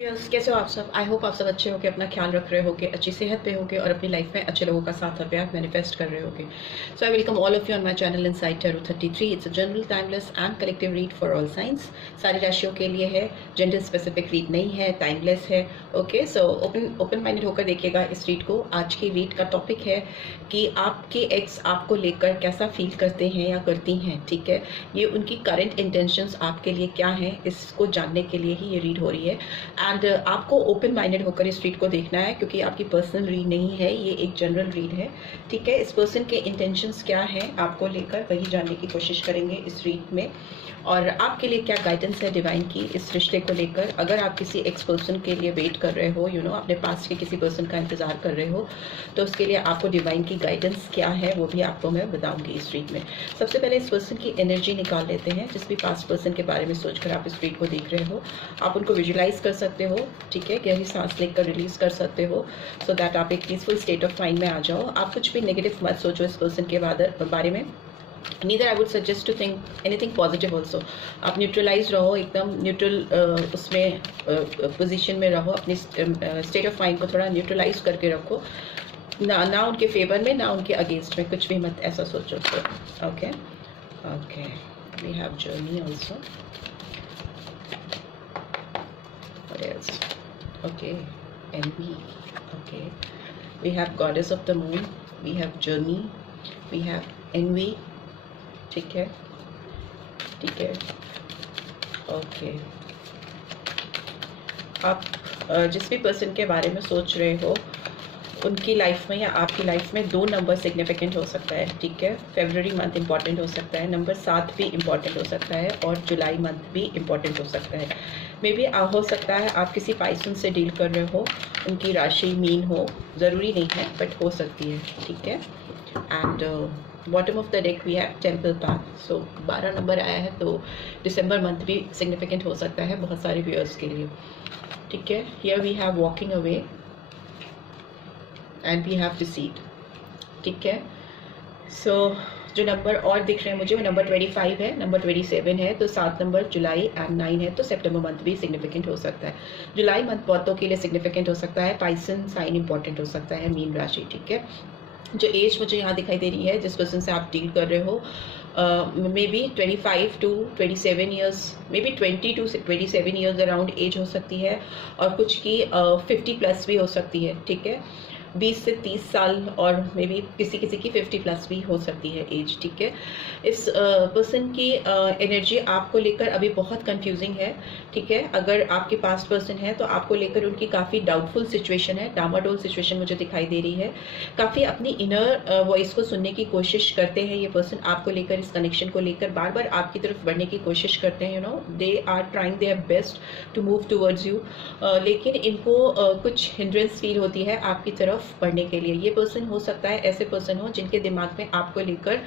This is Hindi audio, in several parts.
यस, कैसे हो आप सब? आई होप आप सब अच्छे होके अपना ख्याल रख रहे होगे, अच्छी सेहत पे होगे और अपनी लाइफ में अच्छे लोगों का साथ और प्यार मैनिफेस्ट कर रहे होगे। So I welcome all of you on my channel inside tarot 33। It's a general, timeless and collective read for all signs. सारी राशियों के लिए है, जेंडर स्पेसिफिक रीड नहीं है, टाइमलेस है। ओके, सो ओपन माइंडेड होकर देखिएगा इस रीड को। आज की रीड का टॉपिक है कि आपके एक्स आपको लेकर कैसा फील करते हैं या करती हैं। ठीक है, ये उनकी करंट इंटेंशंस आपके लिए क्या हैं, इसको जानने के लिए ही ये रीड हो रही है। एंड आपको ओपन माइंडेड होकर इस रीड को देखना है, क्योंकि आपकी पर्सनल रीड नहीं है, ये एक जनरल रीड है। ठीक है, इस पर्सन के इंटेंशंस क्या हैं आपको लेकर, वही जानने की कोशिश करेंगे इस रीड में। और आपके लिए क्या गाइडेंस है डिवाइन की इस रिश्ते को लेकर। अगर आप किसी एक्स पर्सन के लिए वेट कर रहे हो, अपने पास के किसी पर्सन का इंतजार कर रहे हो, तो उसके लिए आपको डिवाइन की गाइडेंस क्या है वो भी आपको मैं बताऊंगी इस रीड में। सबसे पहले इस पर्सन की एनर्जी निकाल लेते हैं, जिस भी पास्ट पर्सन के बारे में सोचकर आप इस रीड को देख रहे हो। आप उनको विजुलाइज कर सकते हो, ठीक है, गहरी सांस लेकर रिलीज कर सकते हो, सो दैट आप एक पीसफुल स्टेट ऑफ माइंड में आ जाओ। आप कुछ भी नेगेटिव मत सोचो इस पर्सन के बारे में। Neither I would suggest to think anything positive also. आप न्यूट्रलाइज रहो, एकदम न्यूट्रल उसमें पोजीशन में रहो, अपनी स्टेट ऑफ माइंड को थोड़ा न्यूट्रलाइज करके रखो, ना उनके फेवर में ना उनके अगेंस्ट में, कुछ भी मत ऐसा सोचो। Okay okay, we have journey also. What else? Okay, envy. Okay, we have goddess of the moon. We have journey. We have envy. ठीक है, ठीक है। ओके, आप जिस भी पर्सन के बारे में सोच रहे हो, उनकी लाइफ में या आपकी लाइफ में 2 नंबर सिग्निफिकेंट हो सकता है। ठीक है, फरवरी मंथ इंपॉर्टेंट हो सकता है, नंबर 7 भी इंपॉर्टेंट हो सकता है, और जुलाई मंथ भी इंपॉर्टेंट हो सकता है। मे बी हो सकता है आप किसी पाइसन से डील कर रहे हो, उनकी राशि मीन हो, ज़रूरी नहीं है बट हो सकती है। ठीक है, and bottom of the deck we have temple path. So 12 number आया है, तो दिसंबर मंथ भी सिग्निफिकेंट हो सकता है बहुत सारे व्यूअर्स के लिए। ठीक है, here we have walking away and we have decide. ठीक है, सो जो नंबर और दिख रहे हैं मुझे वो नंबर 25 है, नंबर 27 है, तो 7 नंबर जुलाई एंड 9 है, तो सितंबर मंथ भी सिग्निफिकेंट हो सकता है। जुलाई मंथ बहुतों के लिए सिग्निफिकेंट हो सकता है, पाइसन साइन इंपॉर्टेंट हो सकता है, मीन राशि। ठीक है, जो एज मुझे यहाँ दिखाई दे रही है जिस पर्सन से आप डील कर रहे हो, maybe 25 to 27 years, maybe 20 to 27 years around age हो सकती है, और कुछ की 50 प्लस भी हो सकती है। ठीक है, 20 से 30 साल, और मे बी किसी किसी की 50 प्लस भी हो सकती है एज। ठीक है, इस पर्सन की एनर्जी आपको लेकर अभी बहुत कंफ्यूजिंग है। ठीक है, अगर आपके पास्ट पर्सन है तो आपको लेकर उनकी काफ़ी डाउटफुल सिचुएशन है, डामाडोल सिचुएशन मुझे दिखाई दे रही है। काफ़ी अपनी इनर वॉइस को सुनने की कोशिश करते हैं ये पर्सन, आपको लेकर, इस कनेक्शन को लेकर बार बार आपकी तरफ बढ़ने की कोशिश करते हैं। They are trying their best to move towards you, लेकिन इनको कुछ हिंड्रेंस फील होती है आपकी तरफ पढ़ने के लिए। ये पर्सन हो सकता है ऐसे पर्सन हो जिनके दिमाग में आपको लेकर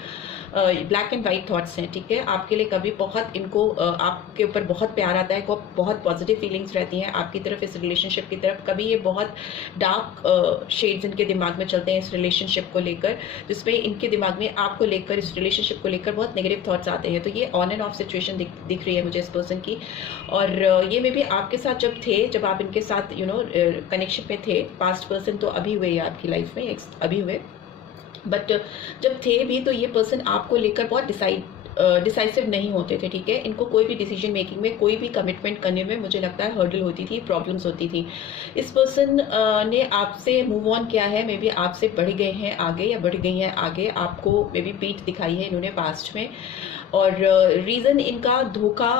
ब्लैक एंड वाइट थॉट्स हैं। ठीक है, आपके लिए कभी बहुत इनको आपके ऊपर बहुत प्यार आता है, बहुत पॉजिटिव फीलिंग्स रहती हैं आपकी तरफ, इस रिलेशनशिप की तरफ। कभी ये बहुत डार्क शेड्स इनके दिमाग में चलते हैं इस रिलेशनशिप को लेकर, जिसमें इनके दिमाग में आपको लेकर, इस रिलेशनशिप को लेकर बहुत नेगेटिव थॉट्स आते हैं। तो ये ऑन एंड ऑफ सिचुएशन दिख रही है मुझे इस पर्सन की। और ये मे बी आपके साथ जब आप इनके साथ कनेक्शन में थे, पास्ट पर्सन तो अभी हुए आपकी लाइफ में, अभी हुए, बट जब थे भी तो ये पर्सन आपको लेकर बहुत डिसाइसिव नहीं होते थे। ठीक है, इनको कोई भी डिसीजन मेकिंग में, कोई भी कमिटमेंट करने में मुझे लगता है हर्डल होती थी, प्रॉब्लम्स होती थी। इस पर्सन ने आपसे मूव ऑन किया है, मे बी आपसे बढ़ गए हैं आगे या बढ़ गई हैं आगे, आपको मे बी पीठ दिखाई है इन्होंने पास्ट में, और रीज़न इनका धोखा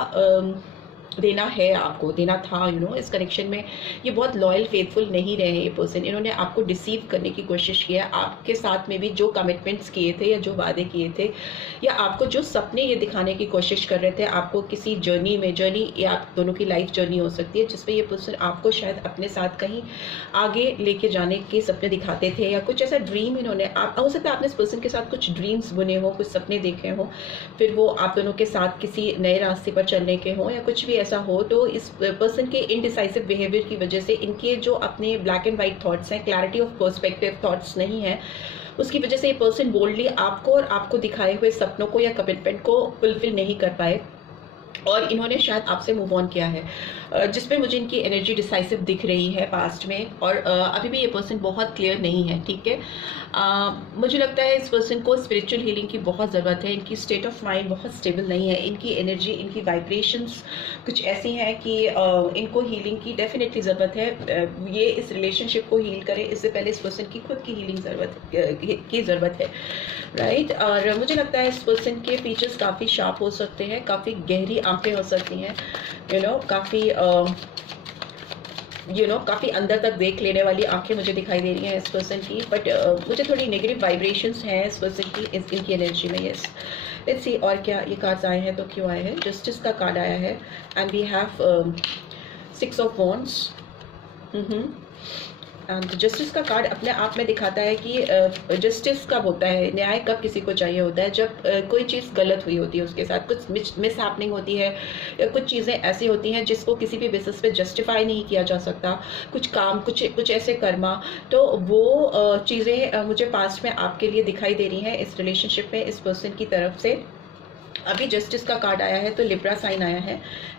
देना है, आपको देना था। इस कनेक्शन में ये बहुत लॉयल फेथफुल नहीं रहे हैं ये पर्सन, इन्होंने आपको डिसीव करने की कोशिश किया। आपके साथ में भी जो कमिटमेंट्स किए थे या जो वादे किए थे, या आपको जो सपने ये दिखाने की कोशिश कर रहे थे, आपको किसी जर्नी या आप दोनों की लाइफ जर्नी हो सकती है, जिसमें ये पर्सन आपको शायद अपने साथ कहीं आगे लेके जाने के सपने दिखाते थे, या कुछ ऐसा ड्रीम इन्होंने, हो सकता है आपने इस पर्सन के साथ कुछ ड्रीम्स बुने हो, कुछ सपने देखे हो, फिर वो आप दोनों के साथ किसी नए रास्ते पर चलने के हों, या कुछ भी ऐसा हो। तो इस पर्सन के इनडिसाइसिव बिहेवियर की वजह से, इनके जो अपने ब्लैक एंड वाइट थॉट्स हैं, क्लैरिटी ऑफ पर्सपेक्टिव थॉट्स नहीं है, उसकी वजह से ये पर्सन बोल्डली आपको और आपको दिखाए हुए सपनों को या कमिटमेंट को फुलफिल नहीं कर पाए। और इन्होंने शायद आपसे मूव ऑन किया है, जिसपे मुझे इनकी एनर्जी डिसाइसिव दिख रही है पास्ट में, और अभी भी ये पर्सन बहुत क्लियर नहीं है, ठीक है। मुझे लगता है इस पर्सन को स्पिरिचुअल हीलिंग की बहुत ज़रूरत है। इनकी स्टेट ऑफ माइंड बहुत स्टेबल नहीं है, इनकी एनर्जी, इनकी वाइब्रेशंस कुछ ऐसी हैं कि इनको हीलिंग की डेफिनेटली ज़रूरत है। ये इस रिलेशनशिप को हील करें इससे पहले इस पर्सन की खुद की हीलिंग ज़रूरत है, राइट। और मुझे लगता है इस पर्सन के फीचर्स काफ़ी शार्प हो सकते हैं, काफ़ी गहरी आंखें हो सकती हैं, काफ़ी अंदर तक देख लेने वाली आंखें मुझे दिखाई दे रही हैं इस पर्सन की। बट मुझे थोड़ी नेगेटिव वाइब्रेशंस हैं इस पर्सन की, इनकी एनर्जी में। यस, लेट्स सी और क्या ये कार्ड्स आए हैं तो क्यों आए हैं। जस्टिस का कार्ड आया है and we have 6 of wands. And justice का कार्ड अपने आप में दिखाता है कि जस्टिस कब होता है, न्याय कब किसी को चाहिए होता है, जब कोई चीज़ गलत हुई होती है, उसके साथ कुछ मिस हैपनिंग होती है, या कुछ चीज़ें ऐसी होती हैं जिसको किसी भी बेसिस पे जस्टिफाई नहीं किया जा सकता, कुछ काम, कुछ ऐसे कर्मा। तो वो चीज़ें मुझे पास्ट में आपके लिए दिखाई दे रही हैं इस रिलेशनशिप में इस पर्सन की तरफ से। अभी जस्टिस का कार्ड आया है तो लिब्रा साइन आया है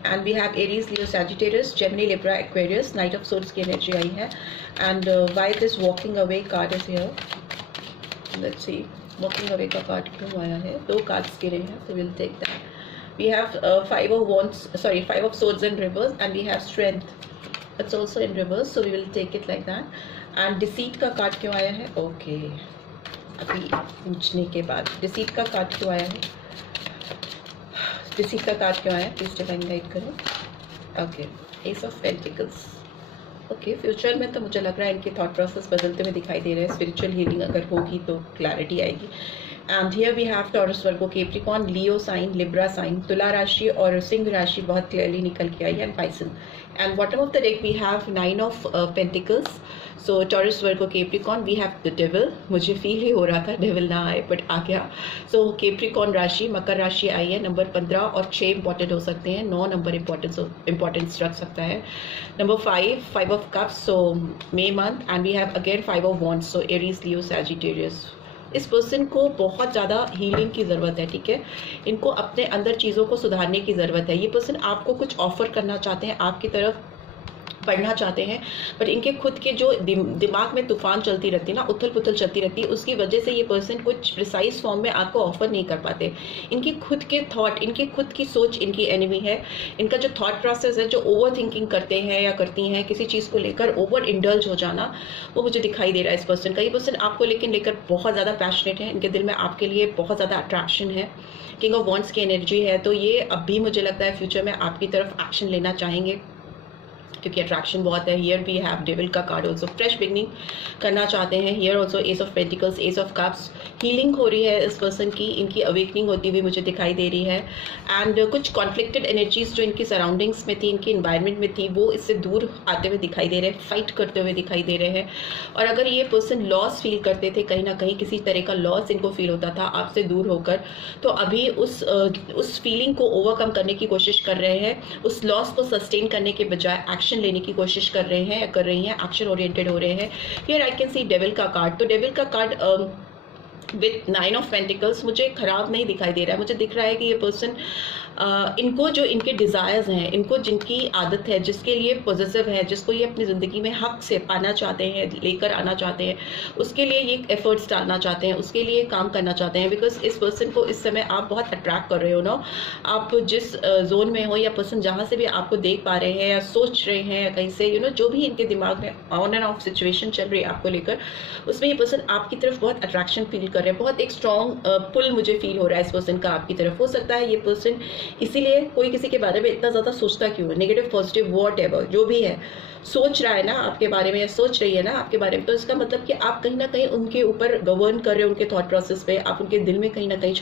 and we have Aries, Leo, Sagittarius, Gemini, Libra, Aquarius. Knight of swords की एनर्जी आई है and why this walking away card is here. Let's see walking away का कार्ड क्यों आया है। 2 कार्ड्स गिरे हैं तो will take that. We have 5 of wands, sorry 5 of swords in reverse and we have strength, it's also in reverse, so we will take it like that. And deceit का कार्ड क्यों आया है। ओके, अभी पूछने के बाद डिसीट का कार्ड क्यों आया है, डिसीट का कार्ड क्यों आया, प्लीज डिवाइन गाइड करो। Okay, S of pentacles. Okay, future में तो मुझे लग रहा है इनके थॉट प्रोसेस बदलते हुए दिखाई दे रहे हैं। स्पिरिचुअल हीलिंग अगर होगी तो क्लैरिटी आएगी। And here we have Taurus, Virgo, Capricorn, Leo sign, Libra sign, तुला राशि और सिंह राशि बहुत क्लियरली निकल के आई है, एंड pisces. And bottom of the deck we have 9 of pentacles. So Taurus, Virgo, Capricorn, we have the Devil. मुझे फील ही हो रहा था डेविल ना आए बट आ गया। सो कैप्रिकॉर्न राशि, मकर राशि आई है। नंबर 15 और 6 इंपॉर्टेंट हो सकते हैं, 9 नंबर इंपॉर्टेंस रख सकता है। Number 5 of cups, so May month, and we have again 5 of wands, so Aries, Leo, Sagittarius. इस पर्सन को बहुत ज़्यादा हीलिंग की ज़रूरत है, ठीक है। इनको अपने अंदर चीज़ों को सुधारने की ज़रूरत है। ये पर्सन आपको कुछ ऑफर करना चाहते हैं, आपकी तरफ पढ़ना चाहते हैं, बट इनके खुद के जो दिमाग में तूफान चलती रहती है ना, उथल पुथल चलती रहती है, उसकी वजह से ये पर्सन कुछ प्रिसाइज फॉर्म में आपको ऑफर नहीं कर पाते। इनकी खुद के थॉट, इनकी खुद की सोच इनकी एनिमी है। इनका जो थॉट प्रोसेस है, जो ओवर थिंकिंग करते हैं या करती हैं किसी चीज़ को लेकर, ओवर इंडल्ज हो जाना, वो मुझे दिखाई दे रहा है इस पर्सन का। ये पर्सन आपको लेकर बहुत ज़्यादा पैशनेट है, इनके दिल में आपके लिए बहुत ज़्यादा अट्रैक्शन है। किंग ऑफ वॉन्ड्स की एनर्जी है, तो ये अब भी मुझे लगता है फ्यूचर में आपकी तरफ एक्शन लेना चाहेंगे क्योंकि अट्रैक्शन बहुत है। हियर वी हैव डेविल का कार्ड ऑल्सो, फ्रेश बिगनिंग करना चाहते हैं। Here also S of pentacles, S of cups, healing हो रही है इस पर्सन की, इनकी अवेकनिंग होती हुई मुझे दिखाई दे रही है। एंड कुछ कॉन्फ्लिक्टेड एनर्जीज जो इनकी सराउंडिंग्स में थी, इनकी इन्वायरमेंट में थी, वो इससे दूर आते हुए दिखाई दे रहे हैं, फाइट करते हुए दिखाई दे रहे हैं। और अगर ये पर्सन लॉस फील करते थे, कहीं ना कहीं किसी तरह का लॉस इनको फील होता था आपसे दूर होकर, तो अभी उस फीलिंग को ओवरकम करने की कोशिश कर रहे हैं। उस लॉस को सस्टेन करने के बजाय एक्शन लेने की कोशिश कर रहे हैं या कर रही हैं, एक्शन ओरिएंटेड हो रहे हैं। Here I can see devil का कार्ड। तो डेविल का कार्ड विथ 9 ऑफ पेंटिकल्स मुझे खराब नहीं दिखाई दे रहा है। मुझे दिख रहा है कि ये पर्सन इनको जो इनके डिज़ायर्स हैं, इनको जिनकी आदत है, जिसके लिए पॉजिटिव है, जिसको ये अपनी ज़िंदगी में हक से पाना चाहते हैं, लेकर आना चाहते हैं, उसके लिए ये एफर्ट्स डालना चाहते हैं, उसके लिए काम करना चाहते हैं। बिकॉज इस पर्सन को इस समय आप बहुत अट्रैक्ट कर रहे हो ना, आप जिस जोन में हो या पर्सन जहाँ से भी आपको देख पा रहे हैं या सोच रहे हैं या कहीं से जो भी इनके दिमाग में ऑन एंड ऑफ सिचुएशन चल रही है आपको लेकर, उसमें ये पर्सन आपकी तरफ बहुत अट्रैक्शन फील कर रहे हैं। बहुत एक स्ट्रॉन्ग पुल मुझे फील हो रहा है इस पर्सन का आपकी तरफ। हो सकता है ये पर्सन इसीलिए कोई किसी के बारे में इतना ज़्यादा सोचता क्यों है, नेगेटिव पॉजिटिव वॉट एवर जो भी है सोच रहा है ना आपके बारे में या सोच रही है ना आपके बारे में, तो इसका मतलब कि आप कहीं ना कहीं उनके ऊपर गवर्न कर रहे हो, उनके थॉट प्रोसेस पे आप उनके दिल में कहीं ना कहीं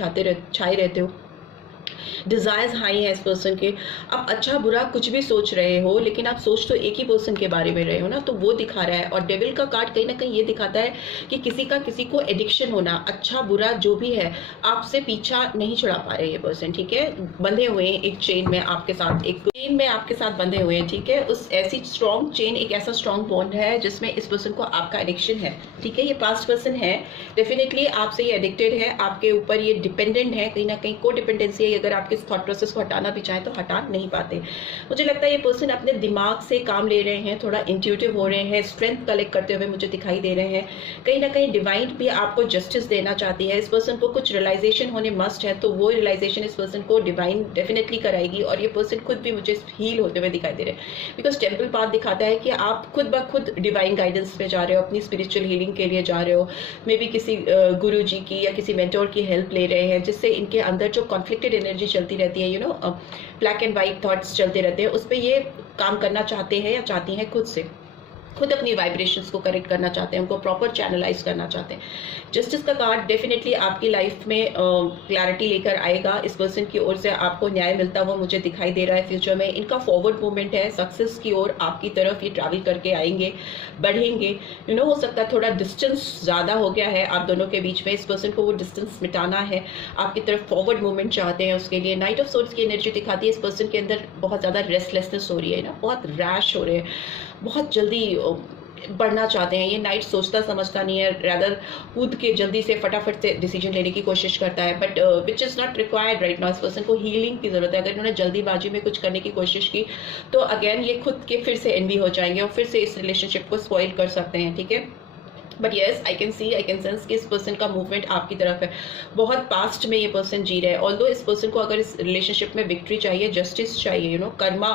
छाए रहते हो। डिज़ायर्स हाई है इस पर्सन के। आप अच्छा बुरा कुछ भी सोच रहे हो, लेकिन आप सोच तो एक ही पर्सन के बारे में रहे हो ना, तो वो दिखा रहा है। और डेविल का कार्ड कहीं ना कहीं ये दिखाता है कि किसी को एडिक्शन होना, अच्छा बुरा जो भी है, आपसे पीछा नहीं छुड़ा पा रहे ये पर्सन, ठीक है। बंधे हुए हैं एक चेन में आपके साथ, एक चेन में आपके साथ बंधे हुए हैं, ठीक है। उस ऐसी स्ट्रॉन्ग चेन, एक ऐसा स्ट्रॉन्ग बॉन्ड है जिसमें इस पर्सन को आपका एडिक्शन है, ठीक है। ये पास्ट पर्सन है, डेफिनेटली आपसे ये एडिक्टेड है, आपके ऊपर ये डिपेंडेंट है, कहीं ना कहीं को डिपेंडेंसी है। अगर अगर आपके इस थॉट प्रोसेस को हटाना भी चाहें तो हटा नहीं पाते। मुझे लगता है ये पर्सन अपने दिमाग से काम ले रहे हैं, थोड़ा इंट्यूटिव हो रहे हैं, स्ट्रेंथ कलेक्ट करते हुए मुझे दिखाई दे रहे हैं। कहीं ना कहीं डिवाइन भी आपको जस्टिस देना चाहती है। इस पर्सन को कुछ रियलाइजेशन होने मस्ट है, तो वो रियलाइजेशन इस पर्सन को डिवाइन डेफिनेटली कराएगी। और ये पर्सन खुद भी मुझे हील होते हुए दिखाई दे रहे हैं, बिकॉज टेम्पल पाथ दिखाता है कि आप खुद ब खुद डिवाइन गाइडेंस पे जा रहे हो, अपनी स्पिरिचुअल हीलिंग के लिए जा रहे हो। मे बी किसी गुरु जी की या किसी मेंटोर की हेल्प ले रहे हैं, जिससे इनके अंदर जो कॉन्फ्लिक्टेड एनर्जी चलती रहती है, you know black and white thoughts चलते रहते हैं, उस पर ये काम करना चाहते हैं या चाहती हैं खुद से, खुद अपनी वाइब्रेशंस को करेक्ट करना चाहते हैं, उनको प्रॉपर चैनलाइज करना चाहते हैं। जस्टिस का कार्ड डेफिनेटली आपकी लाइफ में क्लैरिटी लेकर आएगा। इस पर्सन की ओर से आपको न्याय मिलता हुआ मुझे दिखाई दे रहा है। फ्यूचर में इनका फॉरवर्ड मूवमेंट है, सक्सेस की ओर आपकी तरफ ये ट्रैवल करके आएंगे, बढ़ेंगे। यू नो हो सकता है थोड़ा डिस्टेंस ज़्यादा हो गया है आप दोनों के बीच में, इस पर्सन को वो डिस्टेंस मिटाना है, आपकी तरफ फॉरवर्ड मूवमेंट चाहते हैं। उसके लिए नाइट ऑफ सोर्ड्स की एनर्जी दिखाती है, इस पर्सन के अंदर बहुत ज़्यादा रेस्टलेसनेस हो रही है ना, बहुत रैश हो रहे हैं, बहुत जल्दी बढ़ना चाहते हैं। ये नाइट सोचता समझता नहीं है, रैदर कूद के जल्दी से फटाफट से डिसीजन लेने की कोशिश करता है, but which is not required right now. इस पर्सन को हीलिंग की ज़रूरत है। अगर इन्होंने जल्दीबाजी में कुछ करने की कोशिश की तो अगेन ये खुद के फिर से एनवी हो जाएंगे और फिर से इस रिलेशनशिप को स्पॉइल कर सकते हैं, ठीक है। But yes, I can see, I can sense कि इस पर्सन का मूवमेंट आपकी तरफ है। बहुत पास्ट में ये पर्सन जी रहा है। ऑल्दो इस पर्सन को अगर इस रिलेशनशिप में विक्ट्री चाहिए, जस्टिस चाहिए, यू नो कर्मा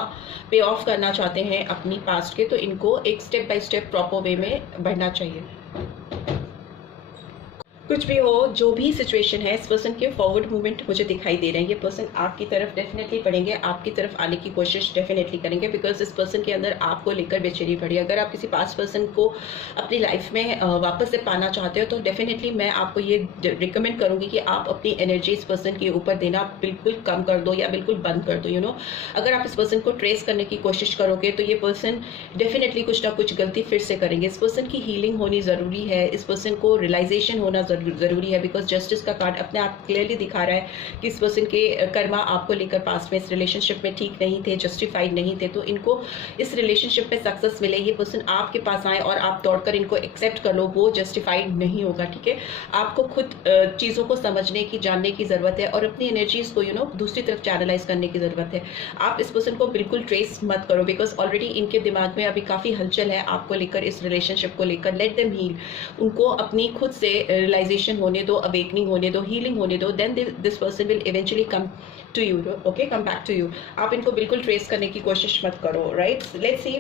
पे ऑफ करना चाहते हैं अपनी पास्ट के, तो इनको एक step by step proper way में बढ़ना चाहिए। कुछ भी हो, जो भी सिचुएशन है, इस पर्सन के फॉरवर्ड मूवमेंट मुझे दिखाई दे रहे हैं। ये पर्सन आपकी तरफ डेफिनेटली बढ़ेंगे, आपकी तरफ आने की कोशिश डेफिनेटली करेंगे, बिकॉज इस पर्सन के अंदर आपको लेकर बेचैनी बढ़ी। अगर आप किसी पास्ट पर्सन को अपनी लाइफ में वापस से पाना चाहते हो तो डेफिनेटली मैं आपको ये रिकमेंड करूंगी कि आप अपनी एनर्जी इस पर्सन के ऊपर देना बिल्कुल कम कर दो या बिल्कुल बंद कर दो। यू नो अगर आप इस पर्सन को ट्रेस करने की कोशिश करोगे तो ये पर्सन डेफिनेटली कुछ ना कुछ गलती फिर से करेंगे। इस पर्सन की हीलिंग होनी ज़रूरी है, इस पर्सन को रियलाइजेशन होना जरूरी है, बिकॉज जस्टिस का कार्ड अपने आप क्लियरली दिखा रहा है कि इस पर्सन के कर्मा आपको लेकर पास्ट में इस रिलेशनशिप में ठीक नहीं थे, जस्टिफाइड नहीं थे, तो इनको इस रिलेशनशिप में सक्सेस मिले। ये पर्सन आपके पास आए और आप दौड़कर इनको एक्सेप्ट कर लो, वो जस्टिफाइड नहीं होगा, ठीक है। आपको खुद चीज़ों को समझने की, जानने की ज़रूरत है और अपनी एनर्जीज को दूसरी तरफ चैनलाइज करने की ज़रूरत है। आप इस पर्सन को बिल्कुल ट्रेस मत करो, बिकॉज ऑलरेडी इनके दिमाग में अभी काफ़ी हलचल है आपको लेकर, इस रिलेशनशिप को लेकर। लेट देम हील, उनको अपनी खुद से रियलाइजेशन होने दो, अवेकनिंग होने दो, हीलिंग होने दो, then this person will eventually come to you, okay, come back to you. आप इनको बिल्कुल ट्रेस करने की कोशिश मत करो, राइट। लेट्स सी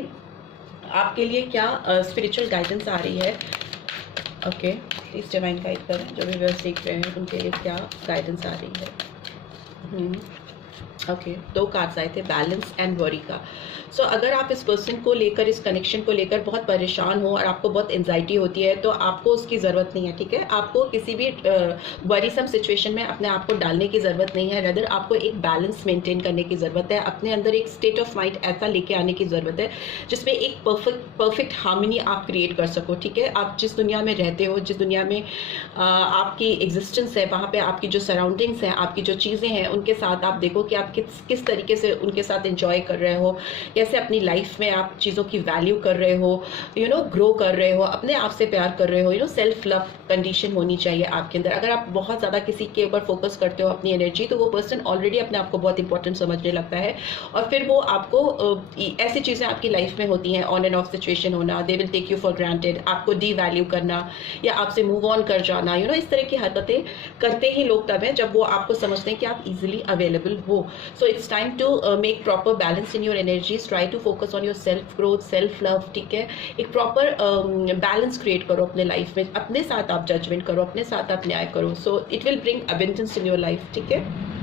आपके लिए क्या स्पिरिचुअल गाइडेंस आ रही है। ओके, प्लीज डिवाइन गाइड करें, जो भी व्यूअर्स देख रहे हैं उनके लिए क्या गाइडेंस आ रही है। ओके, दो कार्ड्स आए थे, बैलेंस एंड वरी का। सो अगर आप इस पर्सन को लेकर, इस कनेक्शन को लेकर बहुत परेशान हो और आपको बहुत एंजाइटी होती है तो आपको उसकी ज़रूरत नहीं है, ठीक है। आपको किसी भी वरीसम सिचुएशन में अपने आप को डालने की ज़रूरत नहीं है, रदर आपको एक बैलेंस मेंटेन करने की ज़रूरत है। अपने अंदर एक स्टेट ऑफ माइंड ऐसा लेके आने की ज़रूरत है जिसमें एक परफेक्ट हार्मनी आप क्रिएट कर सको, ठीक है। आप जिस दुनिया में रहते हो, जिस दुनिया में आपकी एग्जिस्टेंस है, वहाँ पर आपकी जो सराउंडिंग्स हैं, आपकी जो चीज़ें हैं, उनके साथ आप देखो कि आप किस तरीके से उनके साथ एंजॉय कर रहे हो, कैसे अपनी लाइफ में आप चीज़ों की वैल्यू कर रहे हो, ग्रो कर रहे हो, अपने आप से प्यार कर रहे हो। सेल्फ लव कंडीशन होनी चाहिए आपके अंदर। अगर आप बहुत ज़्यादा किसी के ऊपर फोकस करते हो अपनी एनर्जी, तो वो पर्सन ऑलरेडी अपने आप को बहुत इंपॉर्टेंट समझने लगता है और फिर वो आपको ऐसी चीज़ें आपकी लाइफ में होती हैं, ऑन एंड ऑफ सिचुएशन होना, they will take you for granted, आपको डी वैल्यू करना या आपसे मूव ऑन कर जाना, इस तरह की हरकतें करते ही लोग तब हैं जब वो आपको समझते हैं कि आप इजीली अवेलेबल हो। So it's time to make proper balance in your energies. Try to focus on your self growth, self love, ठीक है। एक प्रॉपर बैलेंस क्रिएट करो अपने लाइफ में, अपने साथ आप जजमेंट करो, अपने साथ आप न्याय करो। So it will bring abundance in your life, ठीक है।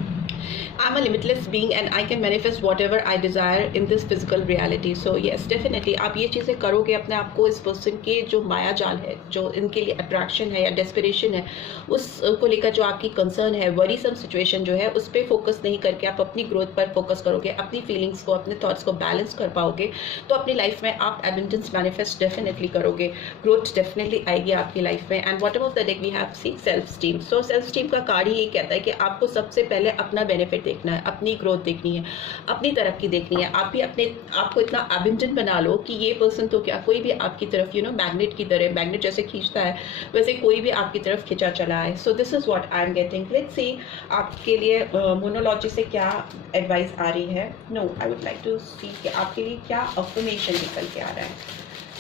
I'm a limitless being and I can manifest whatever I desire in this physical reality. So yes, definitely आप ये चीज़ें करोगे, अपने आप को इस पर्सन के जो माया जाल है, जो इनके लिए अट्रैक्शन है या डेस्पिरेशन है, उसको लेकर जो आपकी कंसर्न है, वरीसम सिचुएशन जो है, उस पर फोकस नहीं करके आप अपनी ग्रोथ पर फोकस करोगे, अपनी फीलिंग्स को, अपने थॉट्स को बैलेंस कर पाओगे, तो अपनी लाइफ में आप एबंडेंस मैनिफेस्ट डेफिनेटली करोगे, ग्रोथ डेफिनेटली आएगी आपकी लाइफ में। And bottom of the deck we have see self esteem. So self esteem का कार्ड ही ये कहता है कि आपको सबसे पहले अपना बेनिफिट बेनिफिट देखना है, अपनी ग्रोथ देखनी है, अपनी तरक्की देखनी है। आप भी अपने आपको इतना अभिमजन बना लो कि ये पर्सन तो क्या, कोई भी आपकी तरफ मैग्नेट की तरह, मैग्नेट जैसे खींचता है वैसे कोई भी आपकी तरफ खिंचा चला है। So this is what I am getting. Let's see आपके लिए मोनोलॉजी से क्या एडवाइस आ रही है। No, I would like to see कि आपके लिए क्या अफर्मेशन निकल के आ रहा है,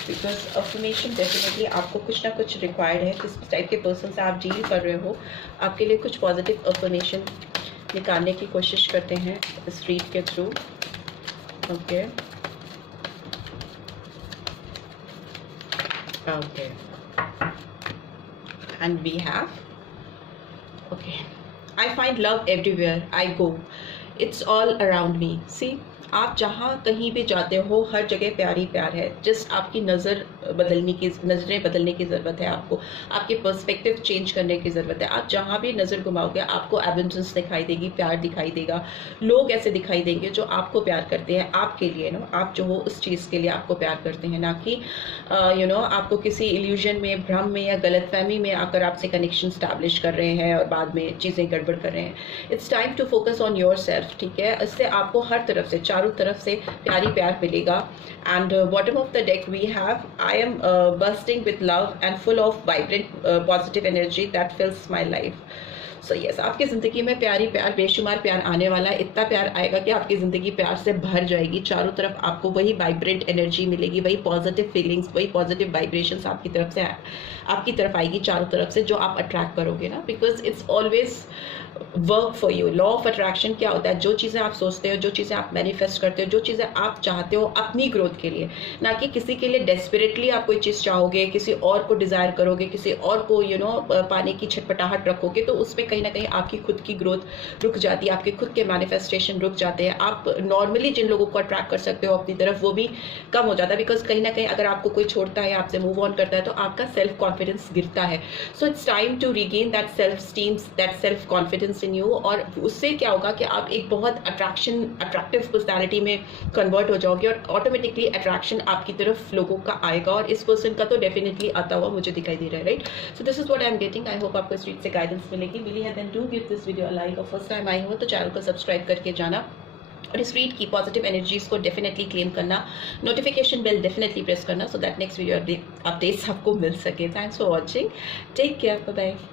बिकॉज अफर्मेशन डेफिनेटली आपको कुछ ना कुछ रिक्वायर्ड है। किस टाइप के पर्सन से आप डील कर रहे हो, आपके लिए कुछ पॉजिटिव अफर्मेशन निकालने की कोशिश करते हैं इस रीड के through. Okay okay, and we have okay, I find love everywhere I go, it's all around me. See, आप जहाँ कहीं भी जाते हो हर जगह प्यार ही प्यार है। जस्ट आपकी नज़रें बदलने की ज़रूरत है आपको, आपके पर्सपेक्टिव चेंज करने की ज़रूरत है। आप जहाँ भी नज़र घुमाओगे आपको एबंडेंस दिखाई देगी, प्यार दिखाई देगा, लोग ऐसे दिखाई देंगे जो आपको प्यार करते हैं, आपके लिए आप जो हो उस चीज़ के लिए आपको प्यार करते हैं, ना कि आपको किसी इल्यूजन में, भ्रम में या गलतफहमी में आकर आपसे कनेक्शन स्टैब्लिश कर रहे हैं और बाद में चीज़ें गड़बड़ कर रहे हैं। It's time to focus on yourself, ठीक है। इससे आपको हर तरफ से, चारों तरफ से प्यार ही प्यार मिलेगा। And bottom of the deck we have, I am bursting with love and full of vibrant positive energy that fills my life. So yes, आपकी ज़िंदगी में प्यार ही प्यार, बेशुमार प्यार आने वाला है। इतना प्यार आएगा कि आपकी ज़िंदगी प्यार से भर जाएगी। चारों तरफ आपको वही वाइब्रेंट एनर्जी मिलेगी, वही पॉजिटिव फीलिंग्स, वही पॉजिटिव वाइब्रेशंस आपकी तरफ आएगी चारों तरफ से, जो आप अट्रैक्ट करोगे ना। Because it's always work for you. Law of attraction क्या होता है? जो चीज़ें आप सोचते हो, जो चीज़ें आप मैनिफेस्ट करते हो, जो चीज़ें आप चाहते हो अपनी ग्रोथ के लिए, ना कि किसी के लिए डेस्परेटली आप कोई चीज़ चाहोगे, किसी और को डिज़ायर करोगे, किसी और को पाने की छटपटाहट रखोगे, तो उसमें कहीं ना कहीं आपकी खुद की ग्रोथ रुक जाती है, आपके खुद के मैनिफेस्टेशन रुक जाते हैं। आप नॉर्मली जिन लोगों को अट्रैक्ट कर सकते हो अपनी तरफ, वो भी कम हो जाता है। बिकॉज कहीं ना कहीं अगर आपको कोई छोड़ता है, आपसे मूव ऑन करता है, तो आपका सेल्फ कॉन्फिडेंस गिरता है। So it's time to regain that self esteem, that self confidence in you. और उससे क्या होगा कि आप एक बहुत अट्रैक्टिव पर्सनैलिटी में कन्वर्ट हो जाओगे और ऑटोमेटिकली अट्रैक्शन आपकी तरफ लोगों का आएगा। और इस पर्सन का तो डेफिनेटली आता हुआ मुझे दिखाई दे रहा है, right. So this is what I am getting. I hope आपको इस रीड से गाइडेंस मिलेगी। मिली है then do give this video a like, और फर्स्ट टाइम आई हो तो चैनल को सब्सक्राइब करके जाना, और इस रीड की पॉजिटिव एनर्जीज को डेफिनेटली क्लेम करना, नोटिफिकेशन बेल डेफिनेटली प्रेस करना, so that next video updates आपको मिल सके। Thanks for watching, take care, bye bye.